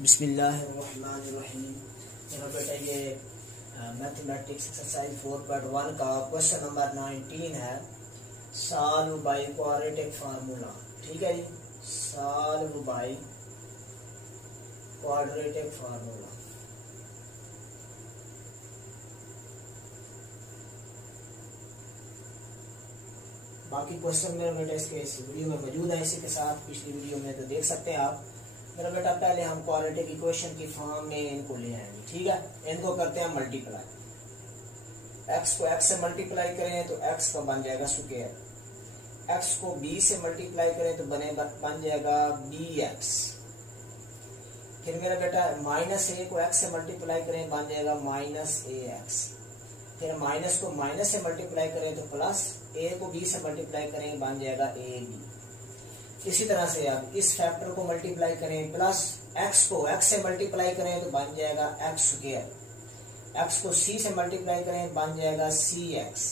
बिस्मिल्लाहिर्रहमानिर्रहीम। चलो बेटा, ये मैथमेटिक्स एक्सरसाइज 4.1 का क्वेश्चन नंबर 19 है। Solve by quadratic formula. ठीक है जी, सॉल्व बाय क्वाड्रेटिक फार्मूला। बाकी क्वेश्चन मेरा बेटा इसके इस वीडियो में मौजूद है, इसी के साथ पिछली वीडियो में तो देख सकते हैं आप। मेरा बेटा पहले हम क्वाड्रेटिक इक्वेशन की फॉर्म में इनको ले आएंगे। ठीक है, इनको करते हैं मल्टीप्लाई। x को x से मल्टीप्लाई करें तो x का बन जाएगा स्क्वायर, x को b से मल्टीप्लाई करें तो बन जाएगा bx। फिर मेरा बेटा माइनस a को x से मल्टीप्लाई करें बन जाएगा माइनस ax। फिर माइनस को माइनस से मल्टीप्लाई करें तो प्लस, a को b से मल्टीप्लाई करें बन जाएगा ab। इसी तरह से अब इस फैक्टर को मल्टीप्लाई करें, प्लस x को x से मल्टीप्लाई करें तो बन जाएगा x स्क्वायर, x को c से मल्टीप्लाई करें बन जाएगा cx,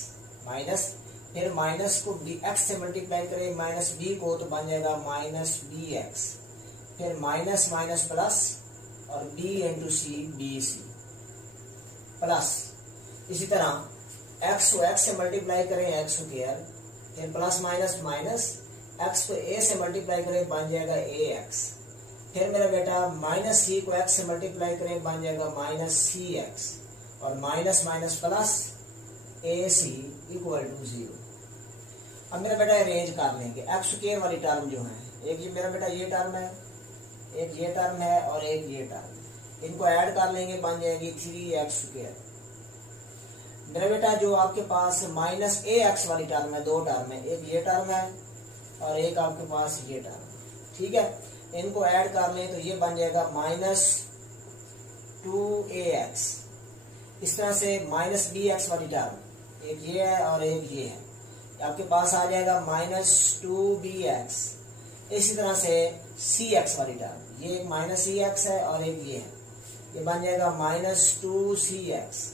माइनस फिर माइनस को x से मल्टीप्लाई करें माइनस b को तो बन जाएगा माइनस bx। फिर माइनस माइनस प्लस और b इंटू सी bc प्लस। इसी तरह x को x से मल्टीप्लाई करें x स्क्वायर, फिर प्लस माइनस माइनस x को a से मल्टीप्लाई करें बन जाएगा ax। फिर मेरा बेटा माइनस c को x से मल्टीप्लाई करें बन जाएगा माइनस cx और minus minus plus ac equal to 0। अब मेरा बेटा अरेंज कर लेंगे। x स्क्वायर वाली टर्म जो है, एक ये मेरा बेटा ये टर्म है, एक ये टर्म है और एक ये टर्म, इनको ऐड कर लेंगे बन जाएगी 3x स्क्वायर। मेरा बेटा जो आपके पास माइनस ax वाली टर्म है, दो टर्म है, एक ये टर्म है और एक आपके पास ये टर्म। ठीक है, इनको ऐड कर लें तो ये बन जाएगा माइनस 2ax। इस तरह से माइनस bx वाली टर्म, एक ये है और एक ये है, आपके पास आ जाएगा माइनस 2bx। इसी तरह से cx वाली टर्म, ये एक माइनस cx है और एक ये है, ये बन जाएगा माइनस 2cx।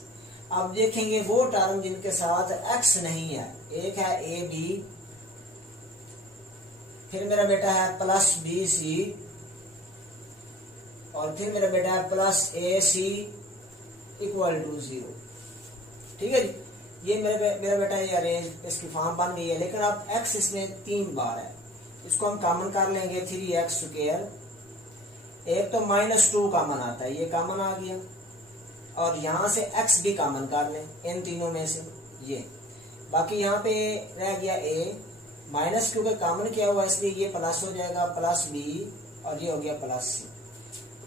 अब देखेंगे वो टर्म जिनके साथ x नहीं है, एक है ab, फिर मेरा बेटा है प्लस bc और फिर मेरा बेटा है प्लस ac इक्वल टू 0। ठीक है जी, ये मेरा बेटा ये अरेंज इसकी फॉर्म बन गई है। लेकिन अब x इसमें 3 बार है, इसको हम कॉमन कर लेंगे 3x स्क्वायर। एक तो माइनस 2 कॉमन आता है, ये कॉमन आ गया, और यहां से x भी कॉमन कर लें इन तीनों में से ये, बाकी यहाँ पे रह गया a माइनस, क्योंकि कॉमन किया हुआ इसलिए ये प्लस हो जाएगा प्लस b और ये हो गया प्लस c।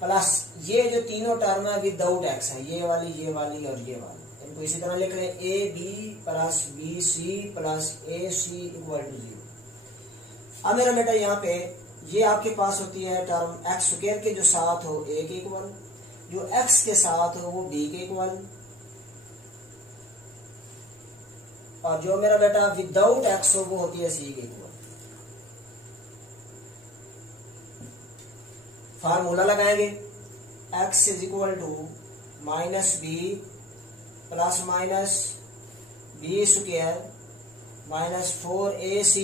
प्लस ये जो तीनों टर्म है विदाउट x है, ये वाली और ये वाली, इनको इसी तरह लिख रहे हैं a b plus b c plus a c equal to 0। अब मेरा बेटा यहाँ पे ये आपके पास होती है टर्म x स्क्वायर के जो साथ हो a के इक्वल, जो x के साथ हो वो b के इक्वल, और जो मेरा बेटा विदाउट x हो वो होती है c के इक्वल। फार्मूला लगाएंगे, x is equal to minus b plus minus b square minus 4ac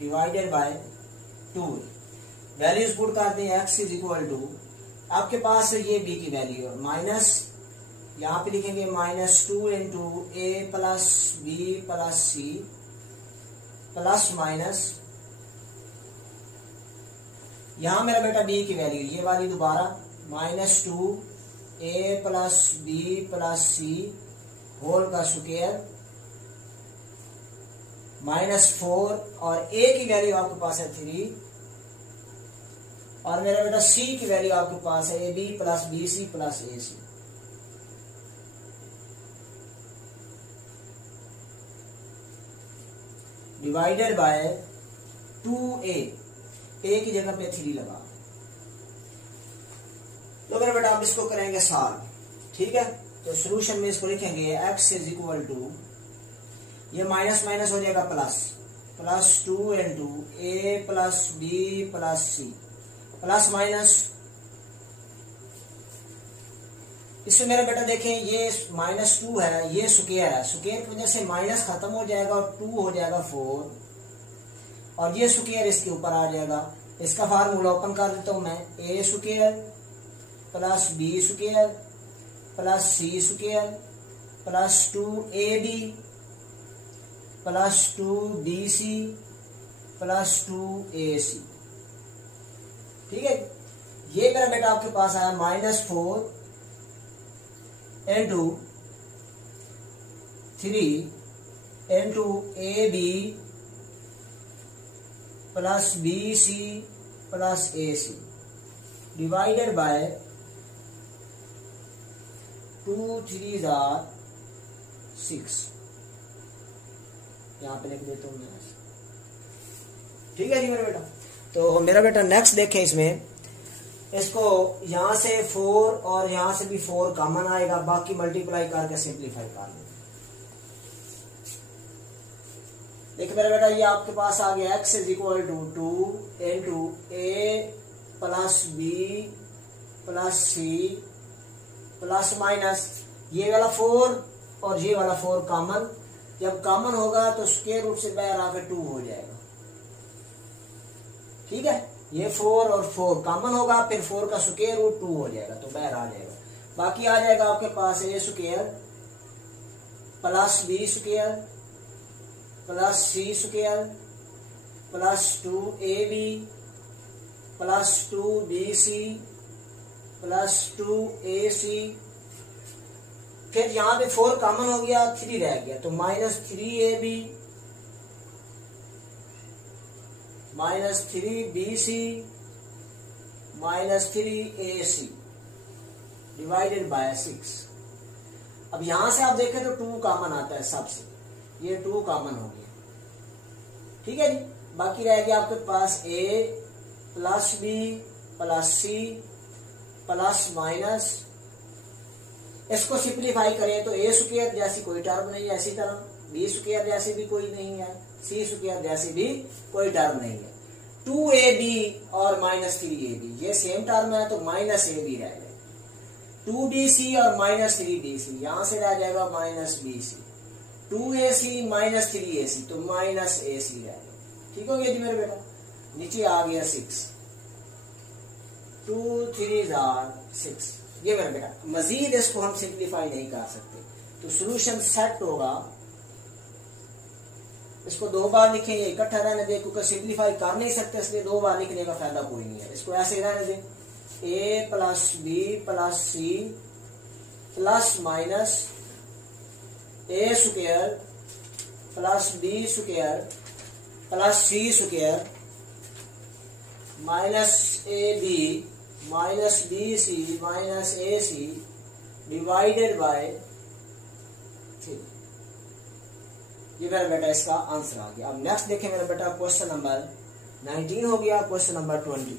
divided by 2। Values put करते हैं, x इज इक्वल टू आपके पास ये b की वैल्यू है माइनस, यहाँ पे लिखेंगे minus 2 into a plus b plus c plus minus, यहाँ मेरा बेटा b की वैल्यू ये वाली दोबारा minus 2 a plus b plus c whole का स्क्वायर माइनस 4, और a की वैल्यू आपके पास है 3, और मेरा बेटा c की वैल्यू आपके पास है ab plus bc plus ac। Divided by 2a, a की जगह पे 3 लगा। तो मेरा बेटा आप इसको करेंगे सॉल्व। ठीक है, तो सॉल्यूशन में इसको लिखेंगे x इज इक्वल टू, ये माइनस माइनस हो जाएगा plus, plus 2 into a plus b plus c plus minus, इसमें मेरा बेटा देखें ये माइनस 2 है, ये स्क्वायर है, स्क्वायर की वजह से माइनस खत्म हो जाएगा और 2 हो जाएगा 4, और ये स्क्वायर इसके ऊपर आ जाएगा। इसका फार्मूला ओपन कर देता हूं मैं, A square plus B square plus C square plus 2ab plus 2bc plus 2ac। ठीक है, ये मेरा बेटा आपके पास आया -4 into 3 into ab plus bc plus ac divided by 2 3 6। यहाँ पे लिख देता हूँ मैं। ठीक है जी मेरा बेटा। तो मेरा बेटा नेक्स्ट देखें, इसमें इसको यहां से 4 और यहां से भी 4 कॉमन आएगा, बाकी मल्टीप्लाई करके सिंप्लीफाई कर लेंगे। देखिए मेरा बेटा, ये आपके पास आ गया x is equal to 2 into a plus B plus C plus minus ये वाला 4 और ये वाला 4 कॉमन, जब कॉमन होगा तो स्क्वायर रूट से बाहर आकर 2 हो जाएगा। ठीक है, ये 4 और 4 कॉमन होगा, फिर 4 का स्क्वायर रूट 2 हो जाएगा तो बाहर आ जाएगा। बाकी आ जाएगा आपके पास a square plus B square plus C square plus 2ab plus 2bc plus 2ac। फिर यहाँ पे 4 कॉमन हो गया, 3 रह गया तो -3ab -3bc -3ac divided by 6। अब यहां से आप देखें तो 2 कॉमन आता है सबसे, ये 2 कॉमन हो गया। ठीक है जी, बाकी रह गया आपके पास a plus B plus C plus minus, इसको सिंप्लीफाई करें तो a स्क्वायर जैसी कोई टर्म नहीं है, इसी तरह b स्क्वायर जैसी भी कोई नहीं है, c स्क्वायर जैसी भी कोई टर्म नहीं है। 2ab और -3ab ये सेम टर्म है तो -ab रह जाएगा। 2bc और -3bc यहां से रह जाएगा -bc। 2ac -3ac तो -ac रह जाएगा। ठीक हो गया जी मेरे बेटा। नीचे आ गया 6, 2 3 6। ये मेरा बेटा, मजीद इसको हम सिंप्लीफाई नहीं कर सकते तो सॉल्यूशन सेट होगा। इसको 2 बार लिखें, ये इकट्ठा रहने दे, क्योंकि सिंप्लीफाई कर नहीं सकते इसलिए 2 बार लिखने का फायदा कोई नहीं है। इसको ऐसे रहने दे, a plus B plus C plus minus a square plus B square plus C square minus ab minus bc minus ac divided by 3। ये मेरा बेटा इसका आंसर आ गया। अब नेक्स्ट देखें मेरा बेटा, क्वेश्चन नंबर 19 हो गया। क्वेश्चन नंबर 20,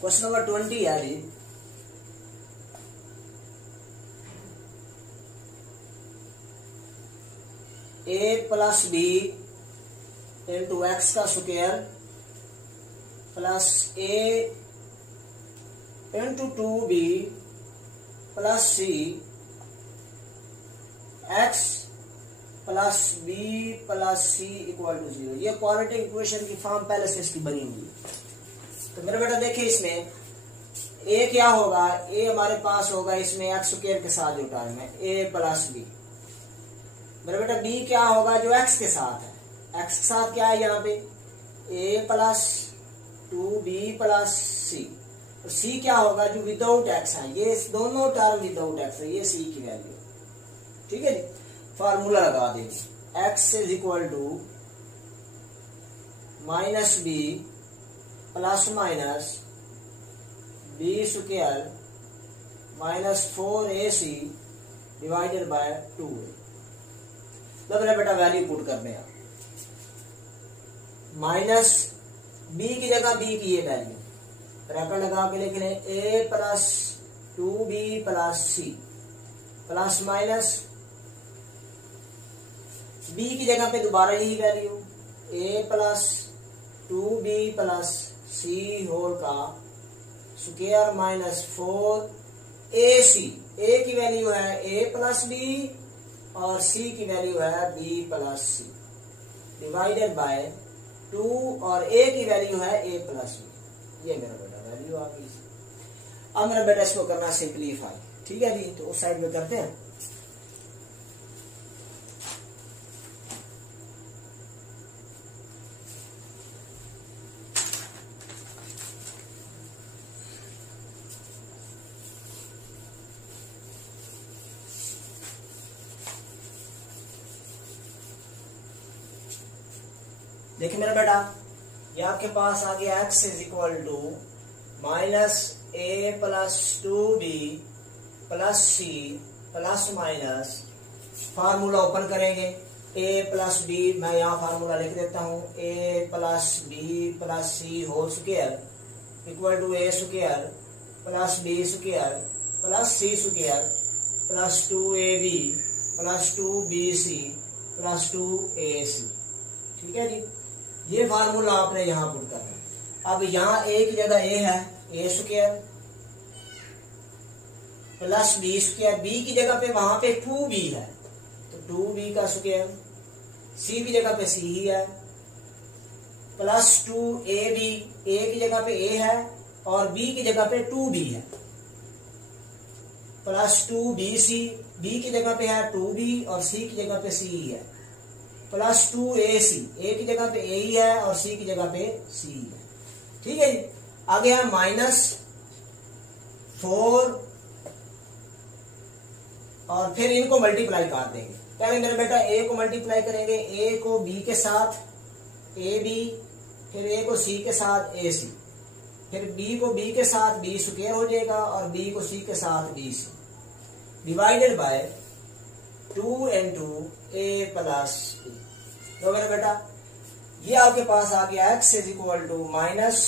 क्वेश्चन नंबर 20 है जी, a plus B into X का square plus a into 2b plus C x plus B plus C equal to 0। ये क्वाड्रेटिक इक्वेशन की फॉर्म पहले से इसकी बनी हुई है। तो मेरा बेटा देखिए, इसमें a क्या होगा, a हमारे पास होगा इसमें x स्क्वायर के साथ जो टर्म है a प्लस बी। मेरा बेटा b क्या होगा जो x के साथ है, x के साथ क्या है यहाँ पे a प्लस 2b प्लस सी, और c क्या होगा जो विदाउट x है, ये दोनों टर्म विदाउट x है, ये c की वैल्यू। ठीक है जी, फार्मूला लगा देंगे, x is equal to minus B plus minus B square minus 4ac divided by 2a। मेरा बेटा वैल्यू पुट करते हैं, माइनस बी की जगह बी की ये वैल्यू ब्रैकेट लगा के लिख लें, a plus 2b plus C plus minus b की जगह पे दोबारा यही value a plus 2b plus C whole का स्क्वायर माइनस 4ac। a की वैल्यू है a प्लस b और c की वैल्यू है b plus c divided by 2 और a की वैल्यू है a प्लस b। ये मेरा बेटा वैल्यू आ गई। अब मेरा बेटा इसको करना सिंप्लीफाई, ठीक है जी। तो उस साइड में करते हैं। देखिए मेरा बेटा, ये आपके पास आ गया x is equal to minus a plus 2b plus c plus minus, formula open करेंगे, a प्लस b, मैं यहाँ फार्मूला लिख देता हूँ, a plus b plus c whole square equal to a square plus b square plus c square plus 2ab plus 2bc plus 2ac। ठीक है जी, ये formula आपने यहाँ पुट करना है। अब यहाँ a की जगह a है, a square plus b square, b की जगह पे वहां पे 2b है तो 2b का स्क्वायर, c की जगह पे c ही है, प्लस 2ab, a की जगह पे a है और b की जगह पे 2b है, प्लस 2bc, b की जगह पे है 2b और c की जगह पे c ही है, प्लस 2ac, a की जगह पे a ही है और c की जगह पे c है। ठीक है जी, आगे है माइनस 4 और फिर इनको मल्टीप्लाई कर देंगे। पहले मेरे बेटा a को मल्टीप्लाई करेंगे, a को b के साथ ab, फिर a को c के साथ ac, फिर b को b के साथ b स्क्वायर हो जाएगा और b को c के साथ bc, divided by 2 into a plus b। तो मेरा बेटा ये आपके पास आ गया x is equal to minus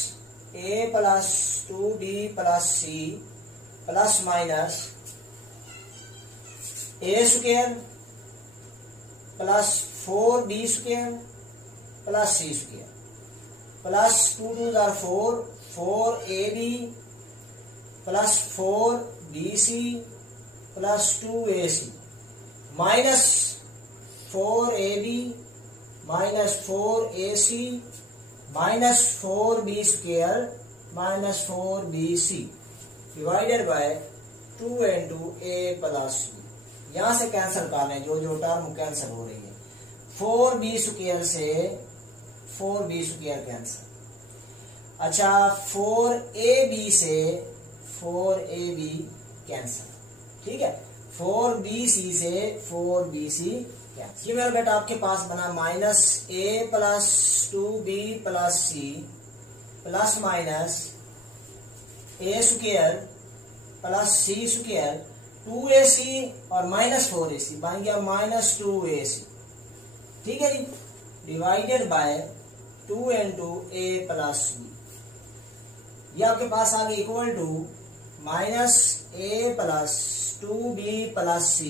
a plus 2b plus c plus minus a square plus 4b square plus c square plus 2 2 are 4, 4ab plus 4bc plus 2ac minus 4ab minus 4ac minus 4b square minus 4bc divided by 2 into a plus b। यहां से cancel कर लें, जो जो term cancel हो रही है, 4b square से 4b स्क्वायर कैंसिल, अच्छा 4ab से 4ab कैंसिल, ठीक है, 4bc से 4bc कैंसिल। ये मेरा बेटा आपके पास बना minus a plus 2b plus c plus minus a square plus c square 2ac और माइनस 4ac बन गया माइनस 2ac। ठीक है जी, divided by 2 into a plus b। ये आपके पास आ गया equal to minus a plus 2b plus c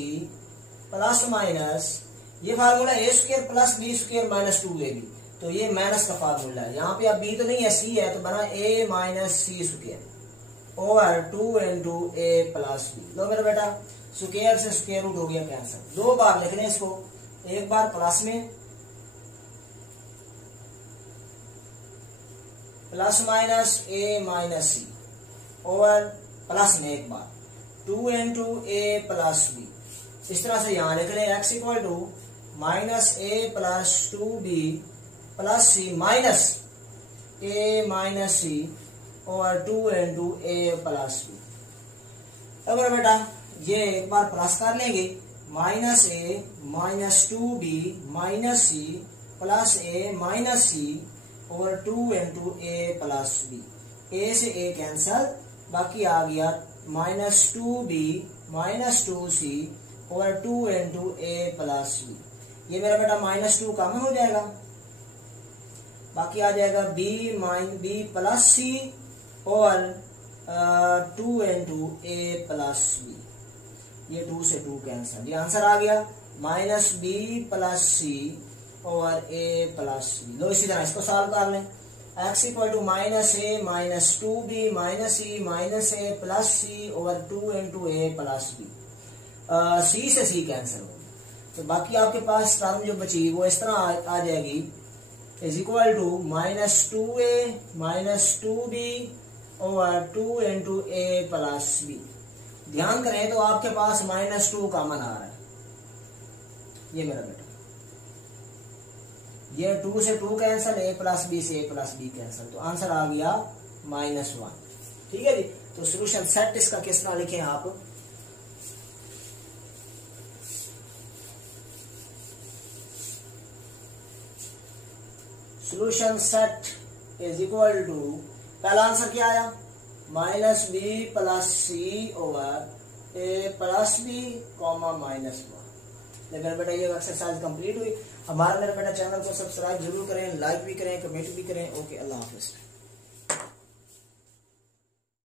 plus minus, ये formula a square plus b square minus 2ab, तो ये माइनस का फार्मूला है। यहाँ पे अब b तो नहीं है, c है, तो बना a minus c square over 2 into a plus b। लो मेरा बेटा, स्क्वायर से स्क्वायर रूट हो गया कैंसिल। दो बार लिख लें इसको, एक बार प्लस में plus minus a minus c over plus में एक बार 2 into a प्लस b। इस तरह से यहां लिख लें x equal to minus a plus 2b plus c minus a minus c और 2 into a प्लस b। अब बेटा ये एक बार प्लस कर लेंगे, minus a minus 2b minus c plus a minus c और 2 into a plus b। a से a कैंसल, बाकी आ गया माइनस 2b माइनस 2c और 2 into a प्लस b। ये मेरा बेटा माइनस 2 कॉमन हो जाएगा, बाकी आ जाएगा b प्लस c और 2 into a प्लस b। ये 2 से 2 कैंसल, ये आंसर आ गया माइनस b प्लस c और a प्लस b। लो इसी तरह इसको सॉल्व कर लें, x equal to minus a minus 2b minus c minus a plus c over 2 into a plus b। c से c कैंसिल हो, तो बाकी आपके पास टर्म जो बची वो इस तरह आ जाएगी is equal to -2a minus 2b over 2 into A plus B. ध्यान करें तो आपके पास -2 कॉमन आ रहा है, ये मेरा बेटा, ये 2 से 2 कैंसिल, a प्लस बी से a प्लस बी कैंसिल, तो आंसर आ गया -1। ठीक है जी। तो सोल्यूशन सेट इसका किस तरह लिखें आप, solution set is equal to, पहला आंसर क्या आया -b plus C over a plus B comma -1। मेरा बेटा ये एक्सरसाइज कंप्लीट हुई। हमारा मेरा बेटा चैनल को सब्सक्राइब जरूर करें, लाइक भी करें, कमेंट भी करें। ओके, अल्लाह हाफिज।